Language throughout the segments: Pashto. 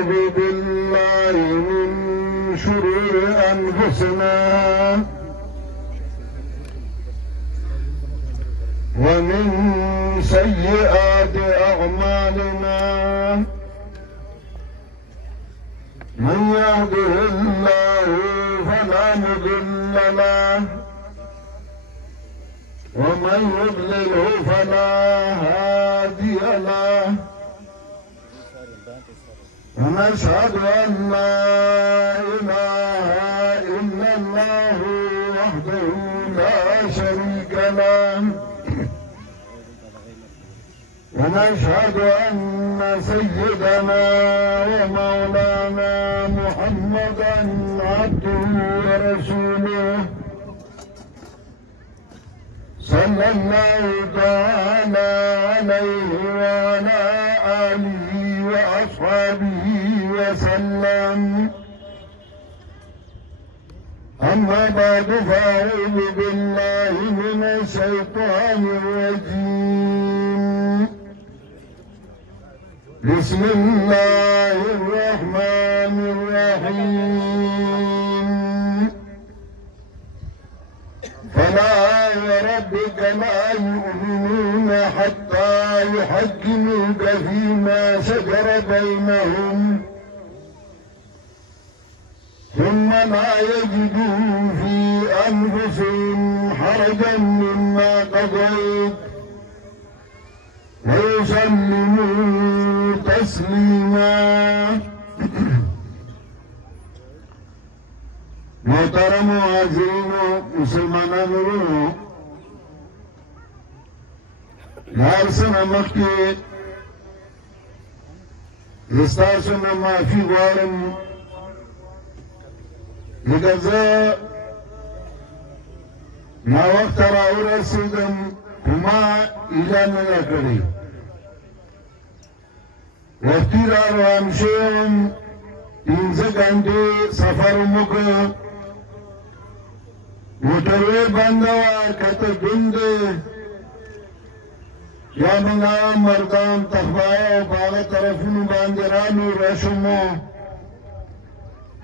ونعوذ بالله من شرور أنفسنا ومن سيئات أعمالنا من يهده الله فلا مضل له ومن يضلله فلا هادي له ونشهد أن لا إله إلا الله وحده لا شريك له ونشهد أن سيدنا ومولانا محمدا عبده ورسوله صلى الله تعالى عليه وعلى آله وأصحابه وسلم أما بعد فأعوذ بالله من الشيطان الرجيم بسم الله الرحمن الرحيم فلا وربك لا يؤمنون حتى يحكموك فيما شجر بينهم ثم لا يجدوا في أنفسهم حرجا مما قضيت ويسلموا تسليما. محترم معززین مسلمانانو هر سنه مخکې ستاسو نه معافي غواړم لکه زه ناوخته راورسېدم خو ما ایله نه ده کړې وختي را روان شوی وم 15 घंटे سفر مو وکړ موټروې بنده وه کته دروند دی یا موږ مردان تخبایه او په هغه طرفونو باندې رالو رشو مو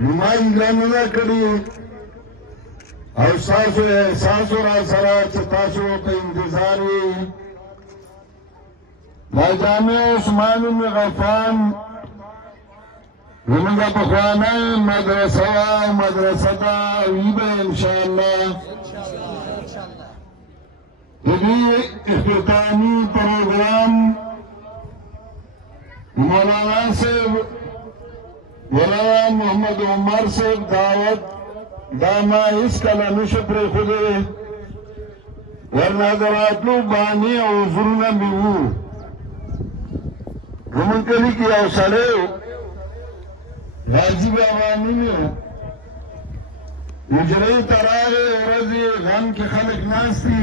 نو ما ایله نه ده کړې او ستاسو احساس را سره چې تاسو په انتظار یې دا جامع عثمان بن غفان زمونږ پخوانی مدرسه وه مدرسه ده وي به انشاءالله د دې اختتامي پروګرام مولانا صاحب مولانا محمد عمر صاحب دعوت دا ما هیڅکله نشو پرېښودی ورنه د راتلو بانې او عذرونه مې وو زمونږ کلي کې یو سړی غازي بابا نوم یې حجرې ته راغی ورځې غم کې خلک ناست دي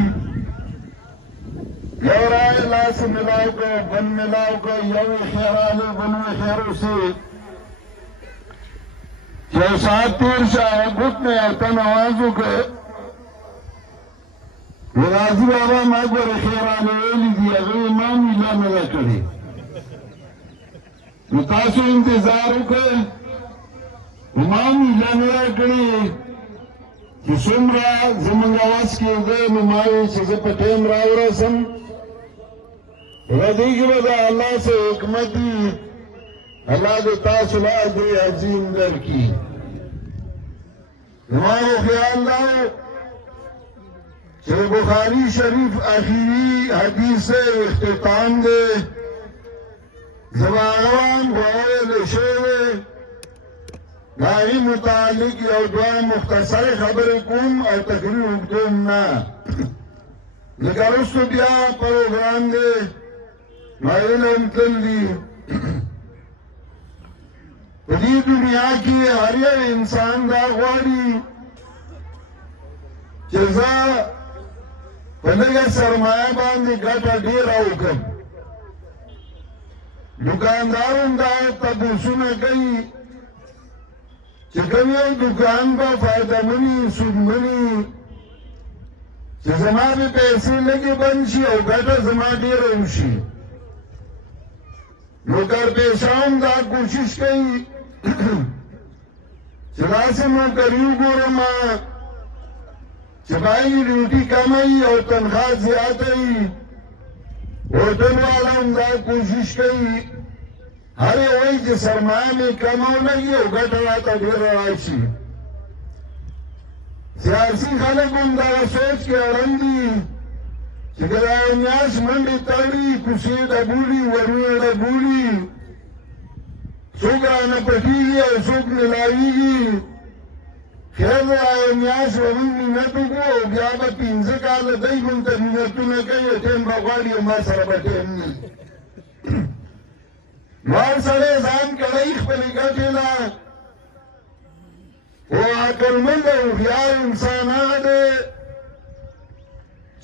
یو راغی لاس یې ملاو کړ بل ملاو کړ یو یې ښې راغلی بل یې ښې روسې چې یو ساعت تېر شه هغه ګوت نه یو تن اواز وکړ غازي بابا ما ګوره ښې راغلی ویلي دي هغه یې ما میله نه ده کړې نو تاسو انتظار وکړئ ما میله نه ده کړې چې څومره زموږ وس کې دی نو ما ویل چې زه په ټایم راورسم په دې کې به د الله څه حکمت وي الله دې تاسو له اجر عظیم درکړي زما خو خیال دا و چې بخاري شریف آخري حدیث اختتام دی زما روان وویل شوی د هغې متعلق یو دوه مختصرې خبرې کوم او تقریر اوږدوم نه لکه وروستو بیا پروګرام دی نو هغې هم تلل دي په دې دنیا کې هر یو انسان دا غواړي چې زه په لږه سرمایه باندې ګټه ډېره وکړم دکاندار هم دا تپوسونه کوي چې کوم یو دکان به فایدهمني سودمني چې زما به پیسې لږې بند شي او ګټه زما ډېره وشي نوکر پیشاهم دا کوشش کئی چلا سے نوکریو گورما چبائی ڈیوٹی کمائی اور تنخواہ زیادہی ہوٹل والا ہم دا کوشش کئی ہر وہی جو سرمایہ میں کماؤ لگی ہو گھٹ راتا دیر راشی سیاسی خلق ہم دا سوچ کے اڑم دی چکر آئیمیاس منڈی تڑی کسی ڈبولی ورمی ڈبولی سوک رانا پٹیگی اور سوک نلاویگی خیر آئیمیاس ومن منتو کو بیا با پینزکال دائی گنتا منتو نکئی اتیم بغالی اما سر بٹیم نی مار سڑے زان کڑائیخ پلی گٹیلا وہ آکر مند او خیار انسان آدے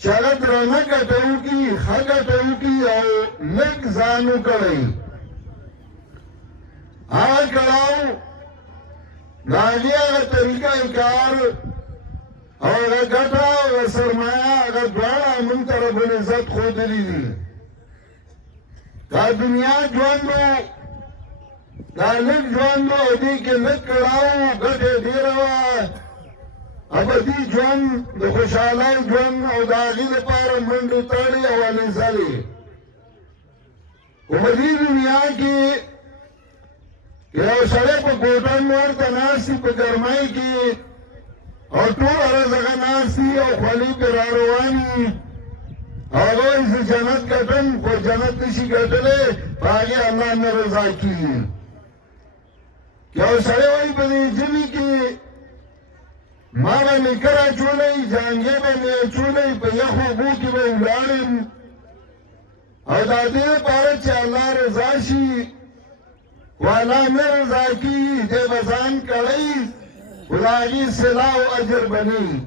چلت رانا کٹاو کی خگٹاو کی او لگ زانو کڑائی آج کڑاو ناگی آگا طریقہ کار اور گٹا و سرمایہ اگر دوارا من طرف نزد خود لی دی دا دنیا جواندو دا لگ جواندو دی کے لگ کڑاو گٹے دیروا اب دی جوان دا خوشحالائی جوان او دا غید پارا منڈی تاڑی اولی زلی او دی دنیا کی یو سڑے پا کوٹن مورتا ناسی پا گرمائی کی اور طول ارزگا ناسی او خوالی پر آروانی آگو اس جنت کٹن کو جنت نشی کٹلے پاگے اللہ نے رضا کی یو سڑے وہی پا دی جمی کی مانا نکرا چولئی جانگے میں چولئی پا یخو بو کی با اولارم او دا دیر پارچ اللہ رضا شی والا میں رضا کی دے بزان کڑئی قرآنی صلاح و عجر بنی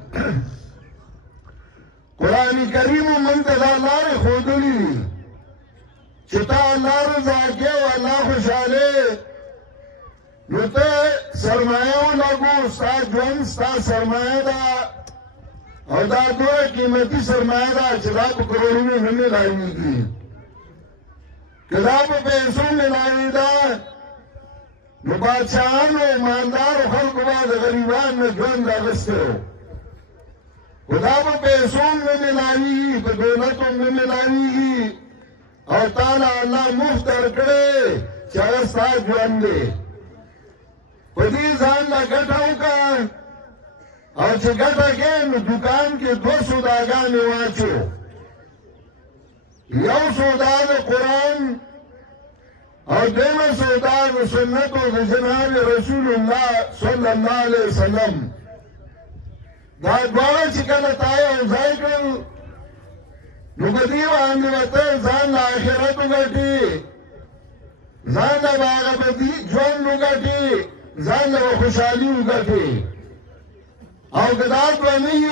قرآن کریم منتظر اللہ خودلی چتا اللہ رضا کے والا خوشحالے نو تے سرمایہ لگو ستا جون ستا سرمایہ دا اور دا دور قیمتی سرمایہ دا چلا پا کروڑوں میں ہمیں لائنی کی کدا پا پیسوں میں لائنی دا نو بادشاہان و ماندار و خلق بعد غریبان میں جون دا غستے ہو کدا پا پیسوں میں ملائنی پا دولتوں میں ملائنی اور تعالیٰ اللہ مفتر کرے چاہے ستا جون دے پدی زان لا گٹاو کا اور چه گٹا کے دکان کے 2 سوداگانے واچو یو سوداد قرآن اور دیم سوداد سنت و جناب رسول اللہ صلی اللہ علیہ وسلم دا دوارا چکلت آیا اوزائی کر نبدیو آنگی وطر زان لا آخرتو گٹی زان لا باغا بدی جون لو گٹی زان و خوشحالی اگٹے اور گدات بنی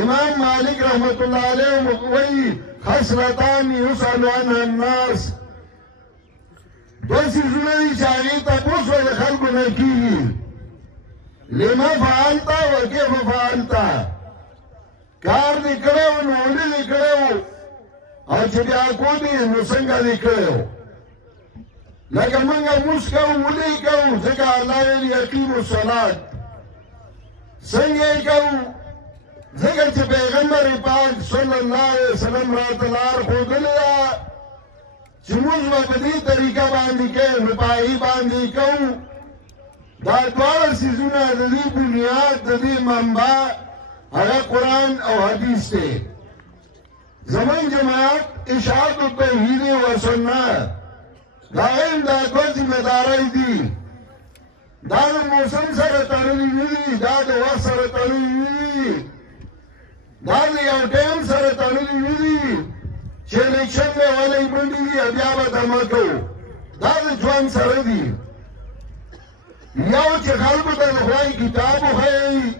امام مالک رحمت اللہ علیہ وی خسرتان یسأل عنہ الناس دو سیزنی چاہی تپوس و خلق نکی لما فعالتا و کیف فعالتا کار نکڑے و نولی نکڑے و اور چبی آکو دی نسنگا نکڑے و لکه منگا موس کو ولی کو زکا اللہ ویلی اقیم الصلاة سنگے کو زکا چه پیغمبر پاک صلی اللہ علیہ وسلم رات الار خود لیا چه موز و بدی طریقہ باندی کے نپاہی باندی کو دا دوار سیزونا دی بنیاد دی منبع اگر قرآن او حدیث تے زمان جماعت اشاعت و توحید و سنت دائم دا دو ذمہ دارائی دی دا موسم سر تڑلی ویدی دا وقت سر تڑلی ویدی دا یو ٹیم سر تڑلی ویدی چه الیکشن میں والی بندی دی ابیابا دمکو دا جوان سر دی یو چه خلقو دا خواهی کتابو خواهی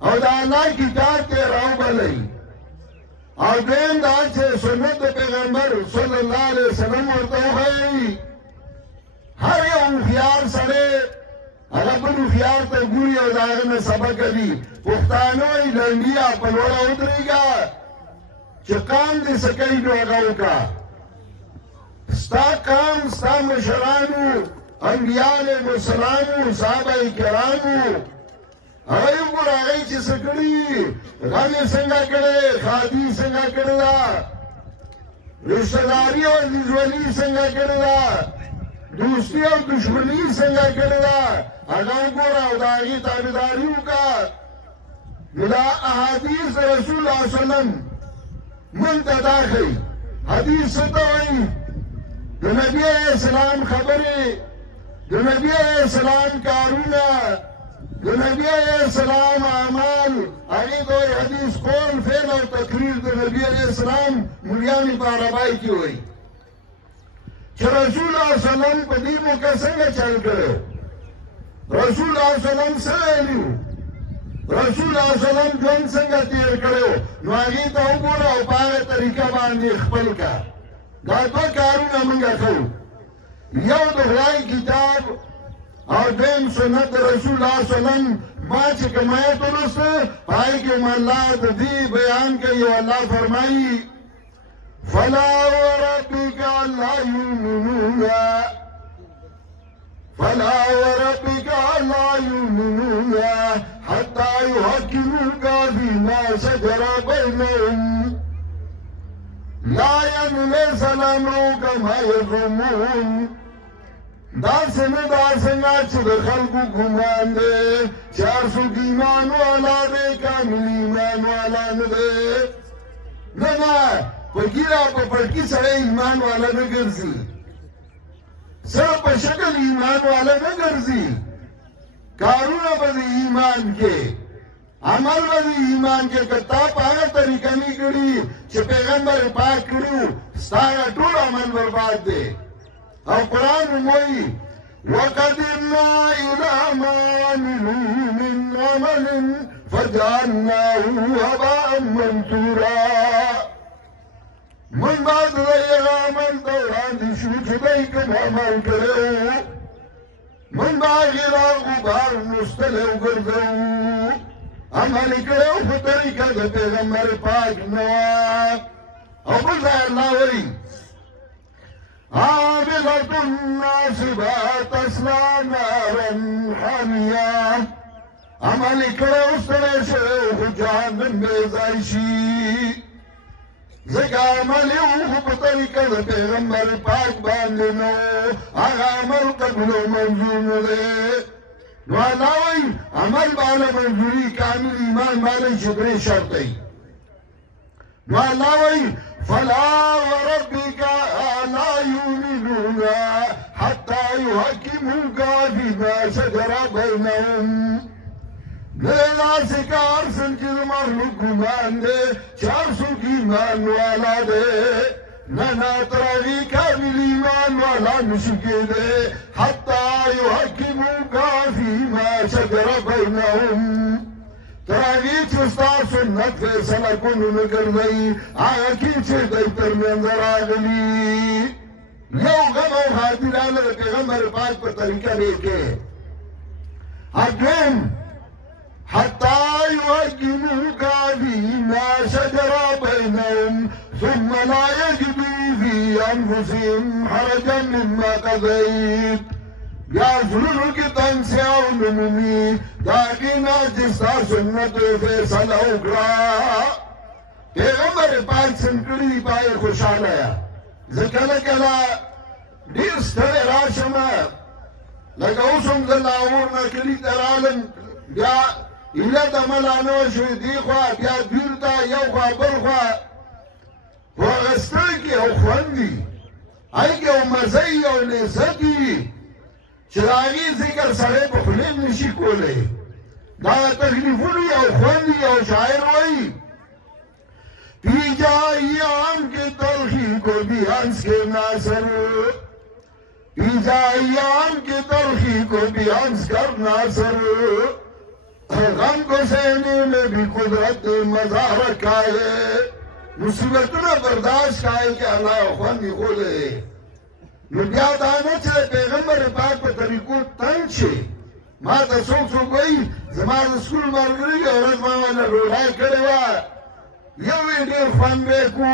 او دا اللہ کتاب تے راو بلی اور دین دا چھے سنت پیغمبر صلی اللہ علیہ وسلم ورطو خیلی ہر یو خیار سڑے اگر خیار تا گوری او داغن سبق دی پختانوی لنڈیا پلوڑا اتری گا چه قام دی سکئی نو اگاو کا ستا قام ستا مشرانو انبیاء علیهم السلام صحابه کرامو هغه وګوره هغه چې څه کړي غم یې څنګه کړی ښادي څنګه کړې ده رشتهداري او عزیزولي څنګه کړې ده دوستي او دشمني څنګه کړې ده هغه وګوره او د هغې تابعداري وکړه نو دا احادیث رسول الله صلی الله علیه وسلم موږ ته دا ښیي حدیث څه ته وایي د نبي علیه السلام خبرې د نبي علیه السلام کارونه د نبي علیه السلام اعمال هغې ته وایي حدیث قول فعل او تقریر د نبي علیه السلام مولیان یې په عربی کې وایي چې رسول الله صلی الله علیه وسلم په دې موقع څنګه چل کړی رسول الله صلی الله علیه وسلم څه ویلي رسول الله صلی الله علیه وسلم ژوند څنګه تیر کړی نو هغې ته وګوره او په هغه طریقه باندې خپل کړه دا دوه کارونه موږ کوو یو د خدای کتاب او دویم سنت د رسول الله صلی الله علیه وسلم ما چې کوم آیت ولوسته په هغې کې هم الله د دې بیان کوي او الله فرمایي فلا وربك لا يؤمنون فلا وربك لا يؤمنون حتى يحكموك فيما شجر بينهم لا يملس الامر كما يظنون دا څنګه چې د خلکو ګمان دی چې هر څوک ایمان والا دی کامل ایمان والا نه دی نه په ګیره په پټکي سره ایمان والا نه ګرځي سره په شکل ایمان والا نه ګرځي کارونه به د ایمان کې عمل به د ایمان کې که تا په هغه طریقه نه کړي چې پیغمبر پاک کړي ستا هغه ټول عمل برباد دی او قرآن وایي وقدمنا إلى ما عملوا من عمل فجعلناه هباء منثورا من بعد ذلك عمل دوران شو چې دوی کوم عمل کړی من بعد را غبار مستلی وګرځو عمل کړی په طریقه د پیغمبر پاک نه او بل ځای الله وایي عاملة ناصبة تصلى نارا حامية عمل کړی ستړی شوی خو جهنم به ځای شي ځکه عمل یې وکړو په طریقه د پیغمبر پاک باندې نو هغه عمل قبول او منظور نه دی نو الله وایي عمل باندې منظوري کامل ایمان باندې چې درې شرط دی نو الله وایي فلا وربك لا يؤمنون حتى يحكموك فيما شجر بينهم نلا سکار سن کی مخلوق گمان دے چار سو کی ایمان والا دے ننا تراغی کامل ایمان والا نشکے دے حتی یحکموک فیما شجر بینهم تراغی چستا سنت فیصلہ کنو نکر دئی آگا کی چه دی ترمینز راغلی یو غم او خاطران دا پیغمبر پاک پر طریقہ دیکھے اگرم حتى يحكموك فيما شجر بينهم ثم لا يجدوا في أنفسهم حرجا مما قضيت بیا زړونو کې تنګسیا او نمومي دا کینا چې ستا سنت فیصله وکړه پیغمبر پاک څنګه کړي پای خوشاله یا زه کله کله ډېر ستړی راشم لکه اوس هم زه لاهور نه کلي ته رالم بیا ایله د ملانو شوې دې خوا بیا بیرته یو خوا بل خوا په اخیستل کې یو خوند وي هغې کې یو مزه وي او لذت وي چې د هغې ذکر سړی په خولې نشي کولی دا تکلیفونه یو خوند وي او شاعر وایي پی جائی آم کے تلخی کو بھی ہنس کے ناصر پی جائی آم کے تلخی کو بھی ہنس کر ناصر غم کو سہنے میں بھی قدرت نے مزہ رکھا ہے مصیبتونه برداشت کړئ چې الله خوندې خولی نو بیا دا نه چې پیغمبر پاک په طریقو تنګ شي ما ته څوک څوک وایي زما د سکول ملګري یوه ورځ ما باندې ډوډۍ کړې وه یو یې ډېر خوند به یې کو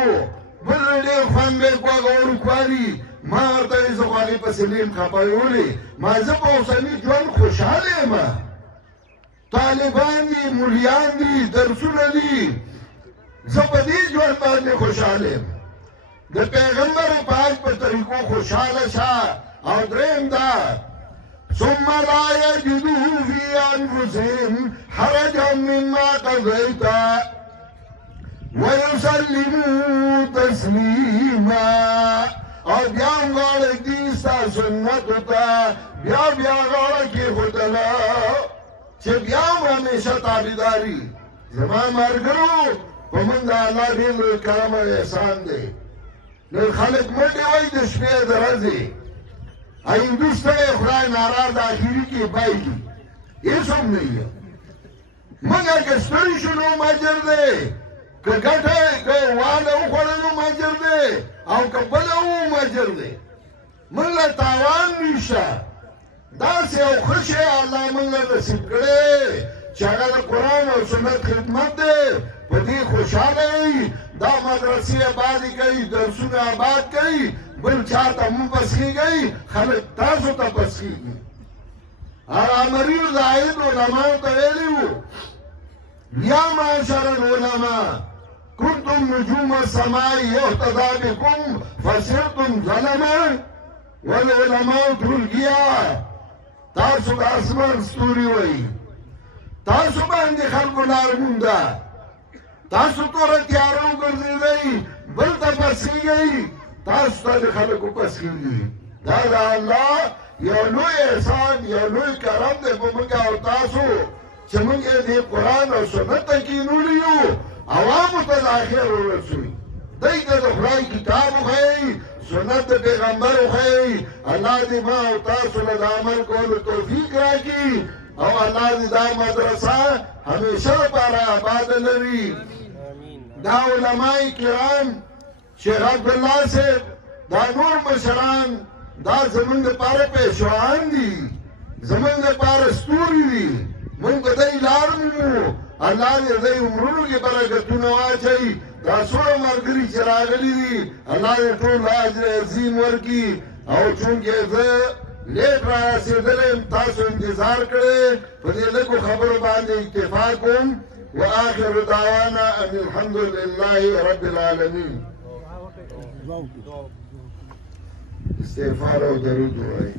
بل یې ډېر خوند به یې کو هغه وړوکوالي ما ورته زه خو هغې پسې لیم خفه ولې ما زه په اوسني ژوند خوشحاله یم طالبان دي مولیان دي درسونه دي زه په دې ژوند باندې خوشحاله یم د پیغمبر پاک په طریقو خوشحاله شه او دریم دا ثم لا يجدوا في أنفسهم حرجا مما قضيت ويسلموا تسليما او بیا هم غاړه ږدي ستا سنتو ته بیا غاړه کېښودله چې بیا هم همیشه تابعداري زما ملګرو په موږ د الله ډېر لوی کرم او احسان دی نو خلک مټې وایي د شپې د ورځې هندوستان خدای ناراض آخری کې بایږي هېڅ هم نه وي موږ که ستړي شو نو ماجر دی که ګټه که واله وخوړه نو ماجر دی او که بله وو ماجر دی موږ له تاوان نشته داسې یو ښه شی الله موږ له نصیب کړی چې هغه د قرآن او سنت خدمت دی په دې خوشحاله وي دا مدرسې آبادې کوي درسونه آباد کوي بل چاته مو پس کېږئ خلک تاسو ته پس کېږي امریو زاهد علماو ته ویلي وو یا معاشر العلماء كنتم نجوم السماء يهتدى بكم فصرتم ظلما والعلماء تلقيا تاسو د اسمان ستوري وایي تاسو باندې خلکو لار مونده تاسو توره تیاره وګرځېدئ بل ته پس کېږئ تاسو ته د خلکو پس کېږي دا د الله یو لوی احسان یو لوی کرم دی په موږ او تاسو چې موږ یې د قرآن او سنت ته کښېنولي یو عوامو ته د اخر ورسوي دی ته د خدای کتاب وښیئ سنت د پیغمبر وښیئ الله دې ما او تاسو له د عمل کولو توفیق راکړي او الله دې دا مدرسه همیشه لپاره آباده لري دا علماء کرام شیخ عبدالله صاحب دا نور مشران دا زمونږ دپاره پیشوان دي زمونږ دپاره ستوري دي مونږ به دی لار مومو الله دې دی عمرونو کې برکتونه واچوي دا څومره ملګري چې راغلي دي الله دې ټول اجر عظیم ورکړي او چونکې زه لیټ را رسېدلی یم تاسو انتظار کړی په دې لږو خبرو باندې اکتفا کوم وآخر دعوانا ان الحمد لله رب العالمين استغفار او درود وایي